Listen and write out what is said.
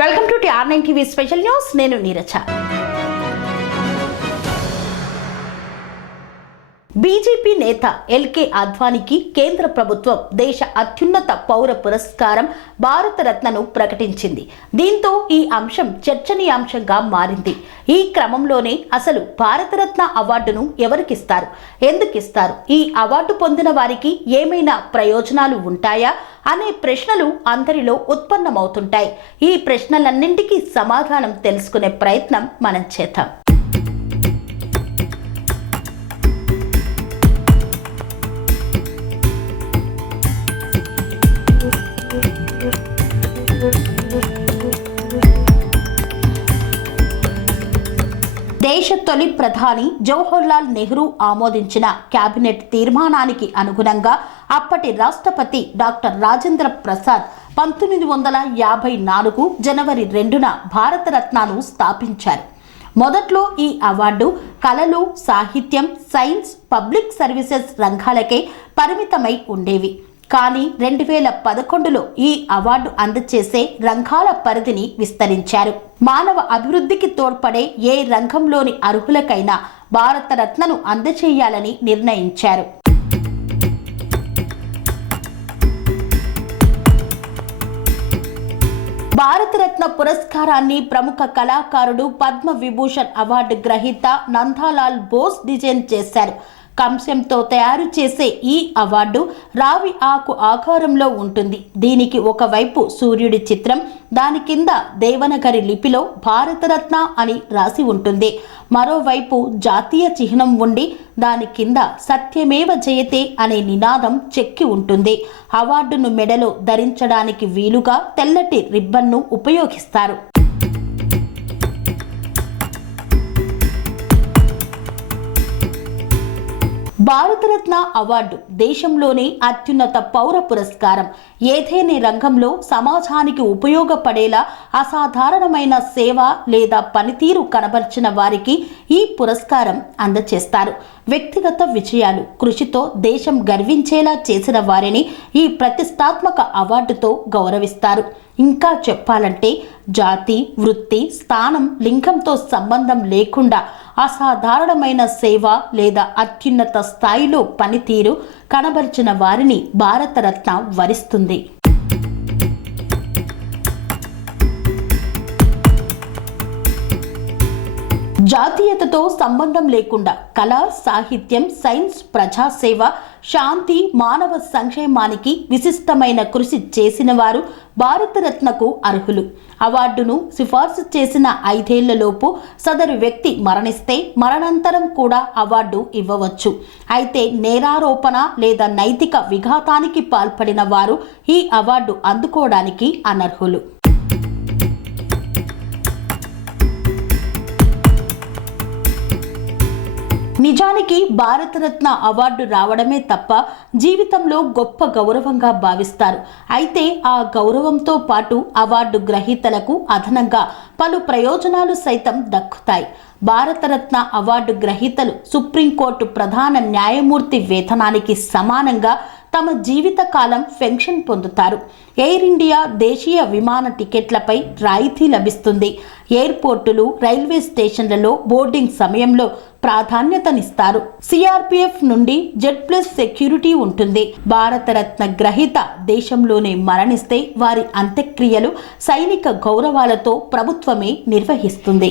Welcome to TR nine TV special news. నేను Neeraja. BJP నేత LK అద్వానికి కేంద్ర ప్రభుత్వం దేశ అత్యున్నత పౌర పురస్కారం భారతరత్నను ప్రకటించింది. దీంతో ఈ అంశం చర్చనీయాంశంగా మారింది. ఈ క్రమంలోనే అసలు భారతరత్న అవార్డును ఎవరికిస్తారు? ఎందుకిస్తారు? ఈ అవార్డు పొందిన వారికి ఏమైనా ప్రయోజనాలు ఉంటాయా? అనే ప్రశ్నలు అందరిలో ఉత్పన్నమవుతుంటాయి. ఈ ప్రశ్నలన్నింటికీ సమాధానం తెలుసుకునే ప్రయత్నం మనం చేద్దాం. దేశ తొలి ప్రధాని జవహర్లాల్ నెహ్రూ ఆమోదించిన కేబినెట్ తీర్మానానికి అనుగుణంగా అప్పటి రాష్ట్రపతి డాక్టర్ రాజేంద్ర ప్రసాద్ పంతొమ్మిది వందల యాభై నాలుగు జనవరి రెండున భారతరత్నాను స్థాపించారు. మొదట్లో ఈ అవార్డు కళలు సాహిత్యం సైన్స్ పబ్లిక్ సర్వీసెస్ రంగాలకే పరిమితమై ఉండేవి. కానీ రెండు వేల పదకొండులో ఈ అవార్డు అందచేసే రంగాల పరిధిని విస్తరించారు. మానవ అభివృద్ధికి తోడ్పడే ఏ రంగంలోని అర్హులకైనా భారతరత్నను అందచేయాలని నిర్ణయించారు. భారతరత్న పురస్కారాన్ని ప్రముఖ కళాకారుడు పద్మ విభూషణ్ అవార్డు గ్రహీత నందాలాల్ బోస్ డిజైన్ చేశారు. కంశంతో తయారు చేసే ఈ అవార్డు రావి ఆకు ఆకారంలో ఉంటుంది. దీనికి ఒకవైపు సూర్యుడి చిత్రం దాని కింద దేవనగరి లిపిలో భారతరత్న అని రాసి ఉంటుంది. మరోవైపు జాతీయ చిహ్నం ఉండి దాని కింద సత్యమేవ జయతే అనే నినాదం చెక్కి ఉంటుంది. అవార్డును మెడలో ధరించడానికి వీలుగా తెల్లటి రిబ్బన్ను ఉపయోగిస్తారు. భారతరత్న అవార్డు దేశంలోనే అత్యున్నత పౌర పురస్కారం. ఏదైనా రంగంలో సమాజానికి ఉపయోగపడేలా అసాధారణమైన సేవ లేదా పనితీరు కనబర్చిన వారికి ఈ పురస్కారం అందచేస్తారు. వ్యక్తిగత విజయాలు కృషితో దేశం గర్వించేలా చేసిన వారిని ఈ ప్రతిష్టాత్మక అవార్డుతో గౌరవిస్తారు. ఇంకా చెప్పాలంటే జాతి వృత్తి స్థానం లింగంతో సంబంధం లేకుండా అసాధారణమైన సేవ లేదా అత్యున్నత స్థాయిలో పనితీరు కనబరిచిన వారిని భారతరత్న వరిస్తుంది. జాతీయతతో సంబంధం లేకుండా కళ సాహిత్యం సైన్స్ ప్రజాసేవ శాంతి మానవ సంక్షేమానికి విశిష్టమైన కృషి చేసిన వారు భారతరత్నకు అర్హులు. అవార్డును సిఫార్సు చేసిన ఐదేళ్ళలోపు సదరు వ్యక్తి మరణిస్తే మరణాంతరం కూడా అవార్డు ఇవ్వవచ్చు. అయితే నేరారోపణ లేదా నైతిక విఘాతానికి పాల్పడిన వారు ఈ అవార్డు అందుకోవడానికి అనర్హులు. నిజానికి భారతరత్న అవార్డు రావడమే తప్ప జీవితంలో గొప్ప గౌరవంగా భావిస్తారు. అయితే ఆ గౌరవంతో పాటు అవార్డు గ్రహీతలకు అదనంగా పలు ప్రయోజనాలు సైతం దక్కుతాయి. భారతరత్న అవార్డు గ్రహీతలు సుప్రీంకోర్టు ప్రధాన న్యాయమూర్తి వేతనానికి సమానంగా తమ జీవితకాలం పెన్షన్ పొందుతారు. ఎయిర్ ఇండియా దేశీయ విమాన టికెట్లపై రాయితీ లభిస్తుంది. ఎయిర్పోర్టులు రైల్వే స్టేషన్లలో బోర్డింగ్ సమయంలో ప్రాధాన్యతనిస్తారు. సిఆర్పిఎఫ్ నుండి జెడ్ ప్లస్ సెక్యూరిటీ ఉంటుంది. భారతరత్న గ్రహీత దేశంలోనే మరణిస్తే వారి అంత్యక్రియలు సైనిక గౌరవాలతో ప్రభుత్వమే నిర్వహిస్తుంది.